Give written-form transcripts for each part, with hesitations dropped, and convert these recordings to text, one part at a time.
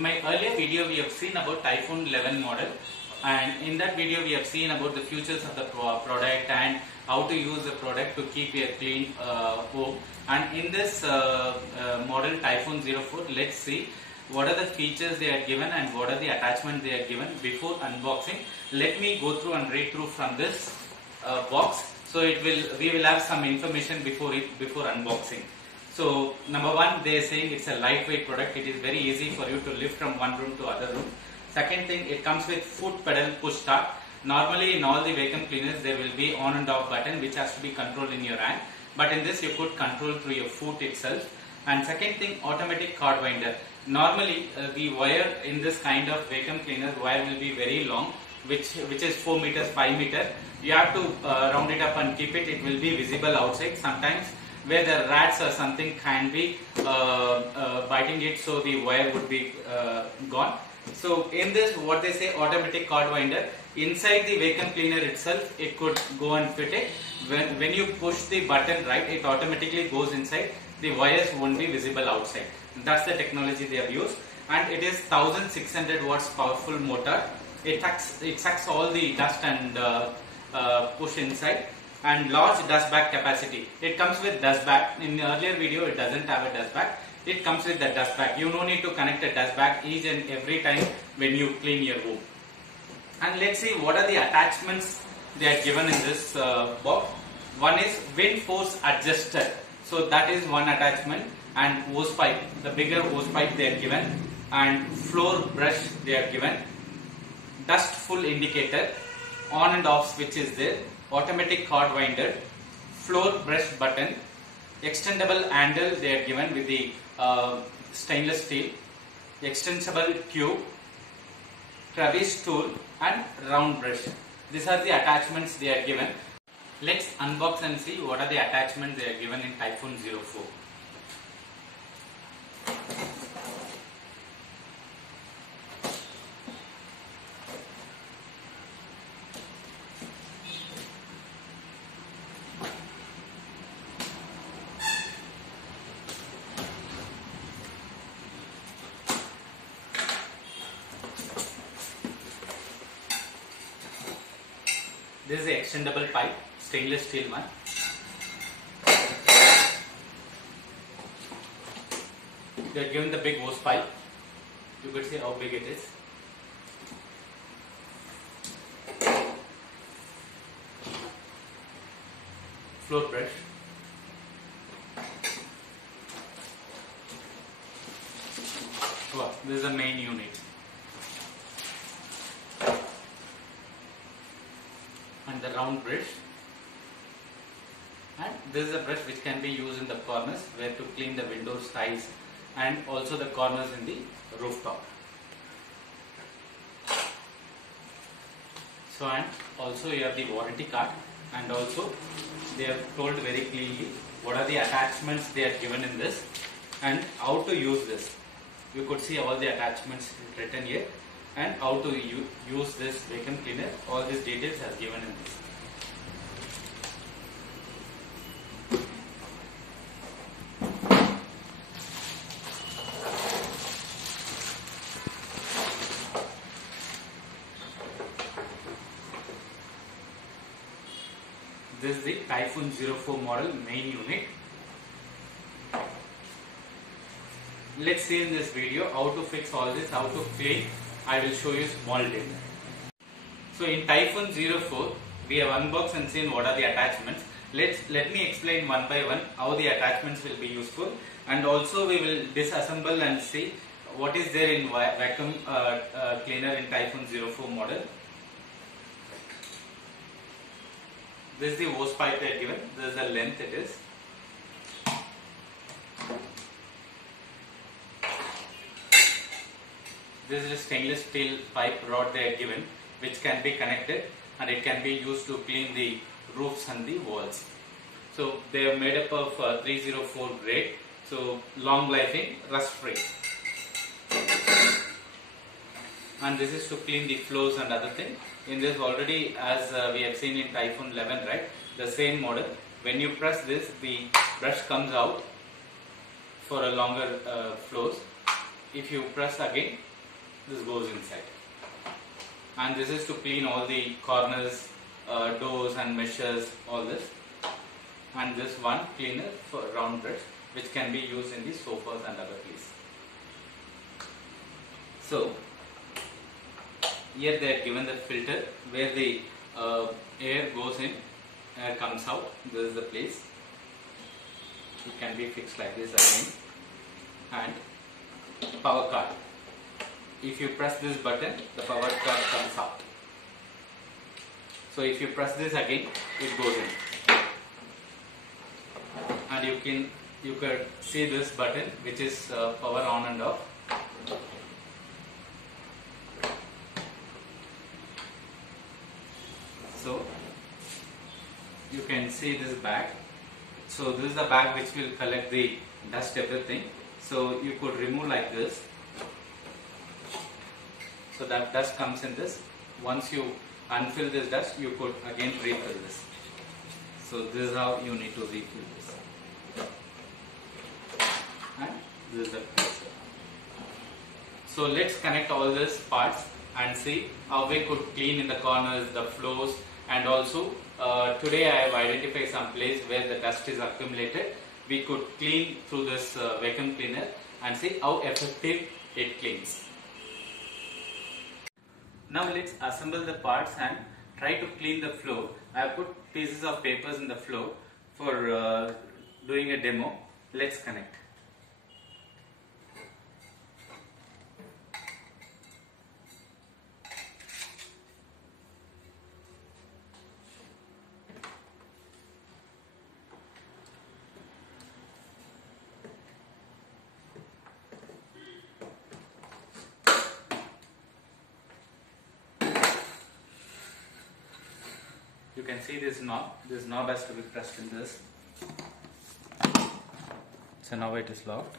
In my earlier video we have seen about Typhoon 11 model, and in that video we have seen about the features of the product and how to use the product to keep a clean home. And in this model Typhoon 04, let's see what are the features they are given and what are the attachments they are given. Before unboxing, let me go through and read through from this box. So we will have some information before unboxing. So number one, they are saying it's a lightweight product. It is very easy for you to lift from one room to other room. Second thing, it comes with foot pedal push start. Normally in all the vacuum cleaners there will be on and off button which has to be controlled in your hand, but in this you could control through your foot itself. And second thing, automatic cord winder. Normally the wire in this kind of vacuum cleaner wire will be very long, which is 4 meters, 5 meters. You have to round it up and keep it. It will be visible outside. Sometimes where the rats or something can be biting it, so the wire would be gone. So in this, what they say, automatic cord winder, inside the vacuum cleaner itself it could go and fit it. When you push the button right, it automatically goes inside. The wires won't be visible outside. That's the technology they have used, and it is 1600 watts powerful motor. It sucks all the dust and push inside, and large dust bag capacity. It comes with dust bag. In the earlier video it doesn't have a dust bag. It comes with the dust bag. You no need to connect a dust bag each and every time when you clean your room. And let's see what are the attachments they are given in this box. One is wind force adjuster. So that is one attachment, and hose pipe, the bigger hose pipe they are given, and floor brush they are given, dust full indicator, on and off switch is there, automatic cord winder, floor brush button, extendable handle they are given with the stainless steel, extensible tube, traverse tool and round brush. These are the attachments they are given. Let's unbox and see what are the attachments they are given in Typhoon 04. This is the extendable pipe, stainless steel one. They are given the big hose pipe. You could see how big it is. Floor brush. Wow, this is the main unit. And the round brush, and this is a brush which can be used in the corners where to clean the windows, tiles, and also the corners in the rooftop. So, and also you have the warranty card, and also they have told very clearly what are the attachments they are given in this and how to use this. You could see all the attachments written here, and how to use this vacuum cleaner. All these details are given in this. This is the Typhoon 04 model main unit. Let's see in this video how to fix all this, how to clean. I will show you small data. So in Typhoon 04, we have unboxed and seen what are the attachments. Let me explain one by one how the attachments will be useful, and also we will disassemble and see what is there in vacuum cleaner in Typhoon 04 model. This is the hose pipe they are given. This is the length it is. This is a stainless steel pipe rod they are given, which can be connected, and it can be used to clean the roofs and the walls. So they are made up of 304 grade, so long lasting, rust free. And this is to clean the floors and other things. In this already, as we have seen in Typhoon 11, right, the same model, when you press this, the brush comes out for a longer flows. If you press again, this goes inside. And this is to clean all the corners, doors and meshes, all this. And this one cleaner for round brush, which can be used in the sofas and other places. So here they are given the filter where the air goes in, air comes out. This is the place. It can be fixed like this again. And power cord. If you press this button, the power cord comes out. So if you press this again, it goes in. And you could see this button, which is power on and off. So you can see this bag. So this is the bag which will collect the dust, everything. So you could remove like this. So that dust comes in this. Once you unfill this dust, you could again refill this. So this is how you need to refill this. And this is the picture. So let's connect all these parts and see how we could clean in the corners, the floors, and also today I have identified some place where the dust is accumulated. We could clean through this vacuum cleaner and see how effective it cleans. Now let's assemble the parts and try to clean the floor. I have put pieces of papers in the floor for doing a demo. Let's connect. You can see this knob has to be pressed in this. So now it is locked.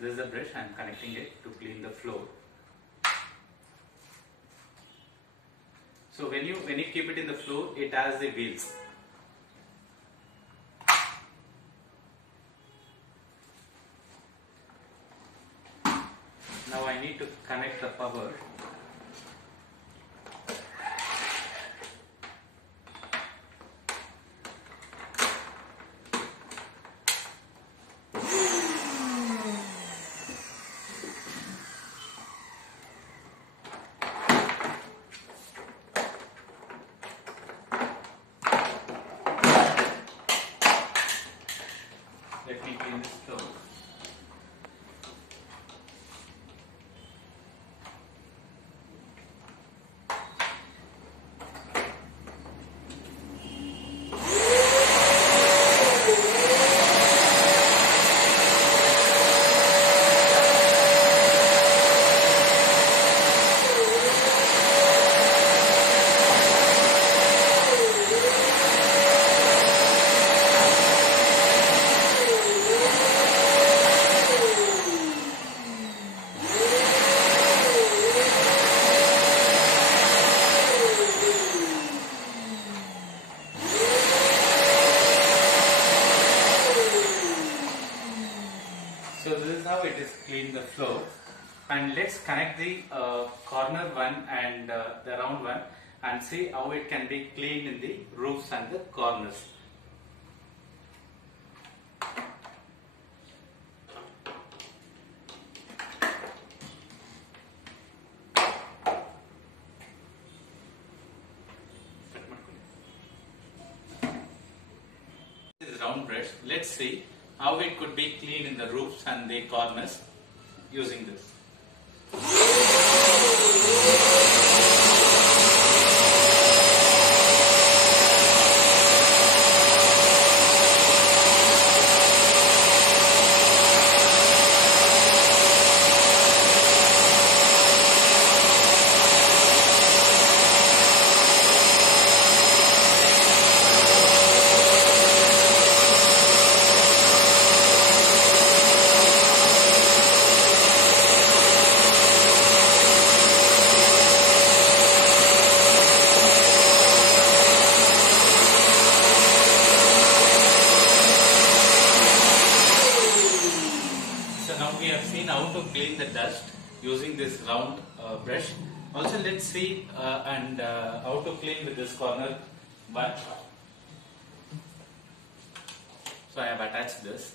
This is the brush, I am connecting it to clean the floor. So when you keep it in the floor, it has the wheels. Now I need to connect the power. Let me clean this floor. So this is how it is cleaned the floor, and let's connect the corner one and the round one and see how it can be cleaned in the roofs and the corners. This is round brush. Let's see how it could be cleaned in the roofs and the corners using this. brush. Also, let's see how to clean with this corner one. So I have attached this.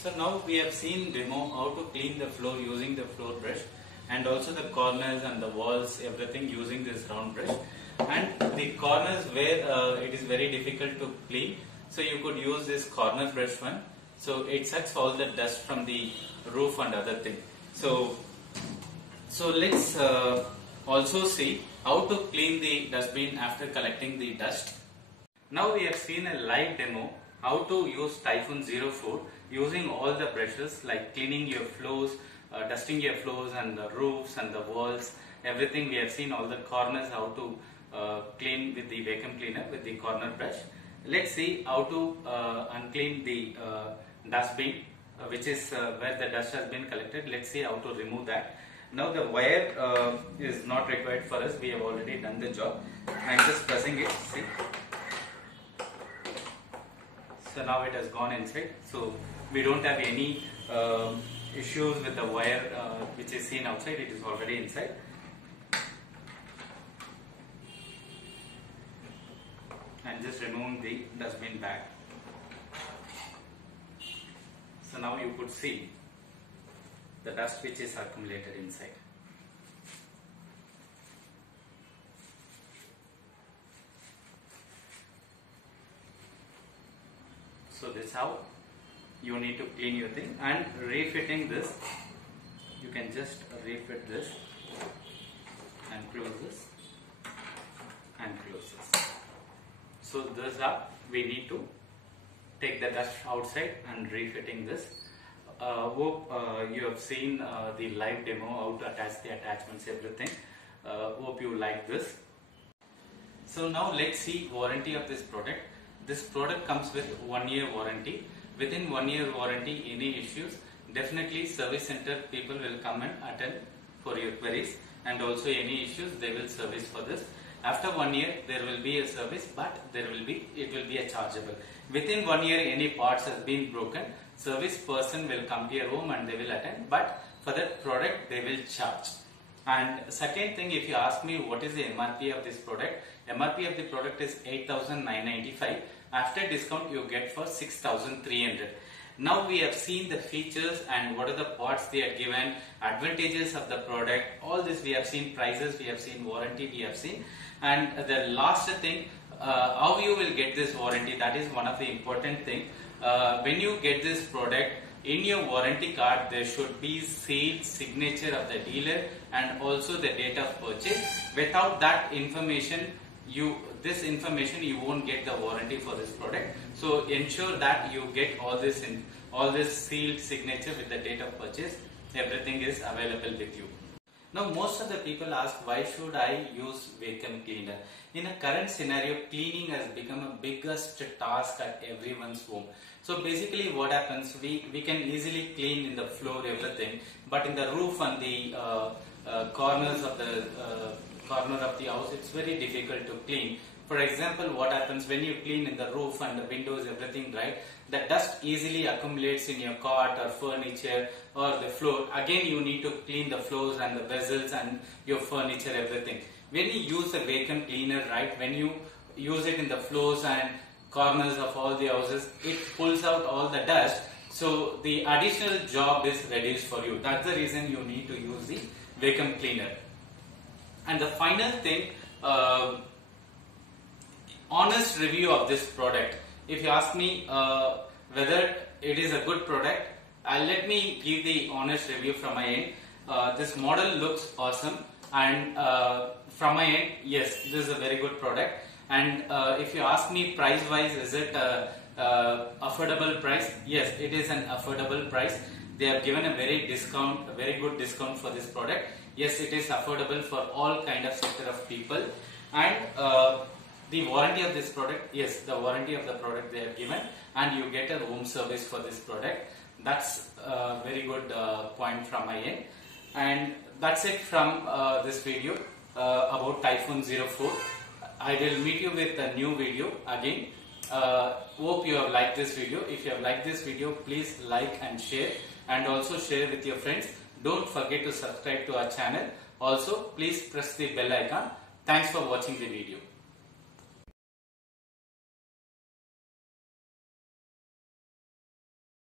So now we have seen demo how to clean the floor using the floor brush, and also the corners and the walls, everything using this round brush. And the corners where it is very difficult to clean, so you could use this corner brush one. So it sucks all the dust from the roof and other thing. So let's also see how to clean the dustbin after collecting the dust. Now we have seen a live demo how to use Typhoon 04 using all the brushes, like cleaning your floors, dusting your floors and the roofs and the walls, everything. We have seen all the corners how to clean with the vacuum cleaner with the corner brush. Let's see how to unclean the dustbin, which is where the dust has been collected. Let's see how to remove that. Now the wire is not required for us, we have already done the job. I am just pressing it, see. So now it has gone inside, so we don't have any issues with the wire which is seen outside, it is already inside. And just remove the dustbin bag. So now you could see the dust which is accumulated inside. So this is how you need to clean your thing. And refitting this, you can just refit this and close this and close this. So this is how we need to take the dust outside and refitting this. Hope you have seen the live demo how to attach the attachments, everything. Hope you like this. So now let's see warranty of this product. This product comes with 1 year warranty. Within 1 year warranty, any issues, definitely service center people will come and attend for your queries, and also any issues they will service for this. After 1 year there will be a service, but it will be a chargeable. Within 1 year any parts has been broken, service person will come to your home and they will attend, but for that product they will charge. And second thing, if you ask me what is the MRP of this product, MRP of the product is 8,995. After discount you get for 6,300. Now we have seen the features and what are the parts they are given, advantages of the product, all this we have seen, prices we have seen, warranty we have seen, and the last thing, how you will get this warranty, that is one of the important thing. When you get this product, in your warranty card there should be sealed signature of the dealer and also the date of purchase. Without that information, you won't get the warranty for this product. So ensure that you get all this sealed signature with the date of purchase. Everything is available with you. Now most of the people ask, why should I use vacuum cleaner? In a current scenario, cleaning has become a biggest task at everyone's home. So basically what happens, we can easily clean in the floor, everything, but in the roof and the corners of the house, it's very difficult to clean. For example, what happens when you clean in the roof and the windows, everything, right? The dust easily accumulates in your cot or furniture or the floor. Again, you need to clean the floors and the vessels and your furniture, everything. When you use a vacuum cleaner, right, when you use it in the floors and corners of all the houses, it pulls out all the dust. So the additional job is reduced for you. That's the reason you need to use the vacuum cleaner. And the final thing, honest review of this product. If you ask me whether it is a good product. Let me give the honest review from my end. This model looks awesome, and from my end, yes, this is a very good product. And if you ask me price wise, is it affordable price? Yes, it is an affordable price. They have given a very good discount for this product. Yes, it is affordable for all kind of sector of people. And the warranty of this product, yes, the warranty of the product they have given, and you get a home service for this product. That's a very good point from my end. And that's it from this video about Typhoon 04. I will meet you with a new video again. Hope you have liked this video. If you have liked this video, please like and share, and also share with your friends. Don't forget to subscribe to our channel. Also, please press the bell icon. Thanks for watching the video.